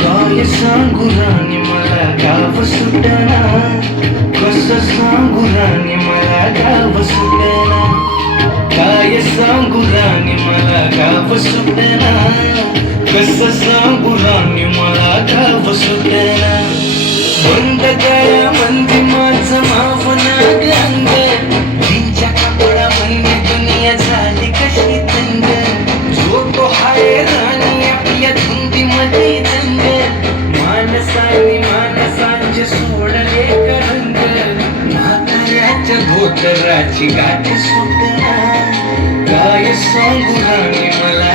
కాయ సాంగురాని మల కావ సుట్టనా కొస సాంగురాని మల కావ సుట్టనా కాయ సాంగురాని మల కావ సుట్టనా కొస సాంగురాని మల కావ సుట్టనా వంద म्हाताऱ्याच्या धोतराची गाठ काय सांगू राणी मला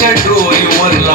చెట్టు ఈ ఊర్లో